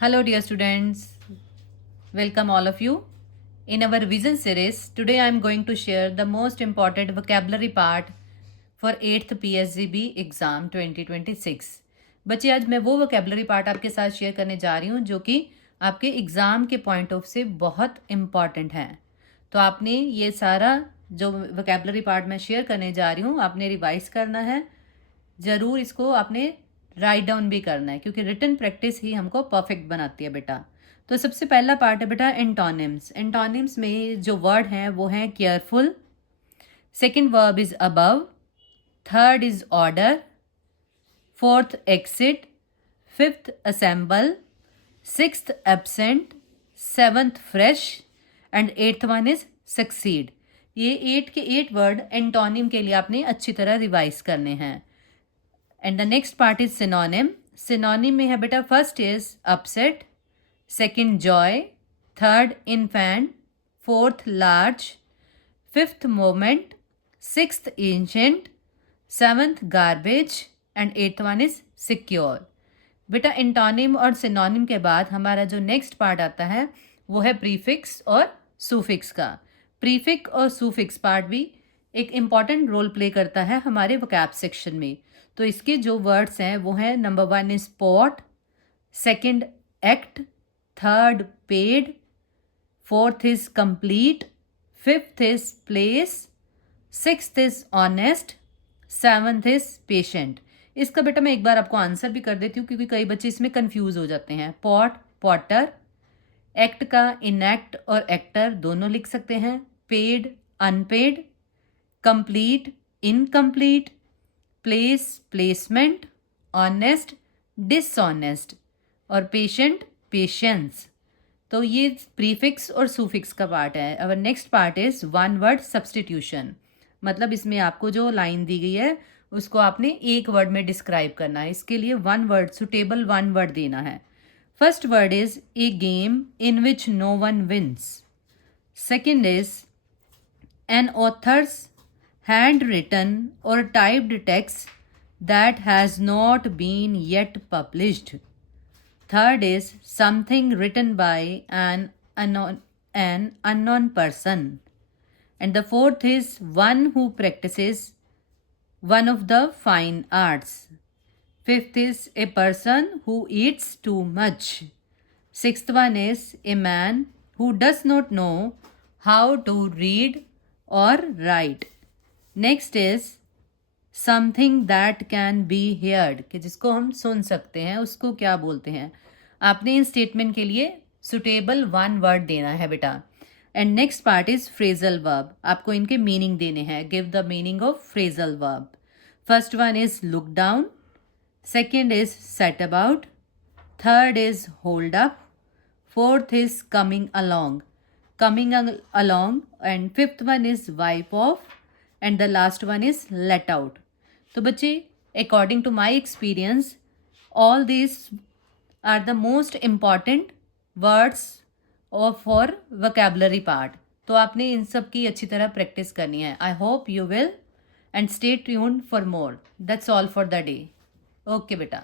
Hello, dear students. Welcome all of you. In our vision series, today I am going to share the most important vocabulary part for 8th PSGB exam 2026. बच्चे आज मैं वो vocabulary part आपके साथ share करने जा रही हूँ जो कि आपके एग्ज़ाम के पॉइंट ऑफ से बहुत इम्पॉर्टेंट है। तो आपने ये सारा जो vocabulary part मैं शेयर करने जा रही हूँ आपने रिवाइज करना है। ज़रूर इसको आपने राइट डाउन भी करना है क्योंकि रिटन प्रैक्टिस ही हमको परफेक्ट बनाती है बेटा। तो सबसे पहला पार्ट है बेटा एंटोनिम्स। एंटोनिम्स में जो वर्ड हैं वो हैं careful, second verb is above, third is order, fourth exit, fifth assemble, sixth absent, seventh fresh and eighth one is succeed. ये 8 के 8 वर्ड एंटोनिम के लिए आपने अच्छी तरह रिवाइज करने हैं। And the next part is synonym. Synonym में है बेटा first is upset, second Joy, third infant, fourth large, fifth moment, sixth ancient, seventh garbage and eighth one is secure. बेटा एंटोनिम और सिनोनिम के बाद हमारा जो नेक्स्ट पार्ट आता है वो है प्रीफिक्स और सुफिक्स का। प्रीफिक्स और सुफिक्स पार्ट भी एक इम्पॉर्टेंट रोल प्ले करता है हमारे वोकैब सेक्शन में। तो इसके जो वर्ड्स हैं वो हैं number 1 is pot, second act, third paid, fourth is complete, fifth is place, sixth is honest, seventh is patient. इसका बेटा मैं एक बार आपको आंसर भी कर देती हूँ क्योंकि कई बच्चे इसमें कंफ्यूज हो जाते हैं। पॉट पॉटर, एक्ट का इनएक्ट और एक्टर दोनों लिख सकते हैं, paid unpaid, complete incomplete, place placement, honest dishonest और पेशेंट पेशेंस। तो ये प्रीफिक्स और सुफिक्स का पार्ट है। Our next part is one word substitution. मतलब इसमें आपको जो लाइन दी गई है उसको आपने एक वर्ड में डिस्क्राइब करना है। इसके लिए one word suitable one word देना है। First word is a game in which no one wins, second is an authors handwritten or typed text that has not been yet published. Third is something written by an unknown person. And the fourth is one who practices one of the fine arts. Fifth is a person who eats too much. Sixth one is a man who does not know how to read or write. Next is something that can be heard, कि जिसको हम सुन सकते हैं उसको क्या बोलते हैं। आपने इन स्टेटमेंट के लिए सुटेबल वन वर्ड देना है बेटा। And next part is phrasal verb. आपको इनके मीनिंग देने हैं। Give the meaning of phrasal verb. First one is look down, second is set about, third is hold up, fourth is coming along and fifth one is wipe off and the last one is let out. तो बच्चे according to my experience all this are the most important words और for vocabulary part. तो आपने इन सब की अच्छी तरह practice करनी है। I hope you will and stay tuned for more. That's all for the day. Okay बेटा।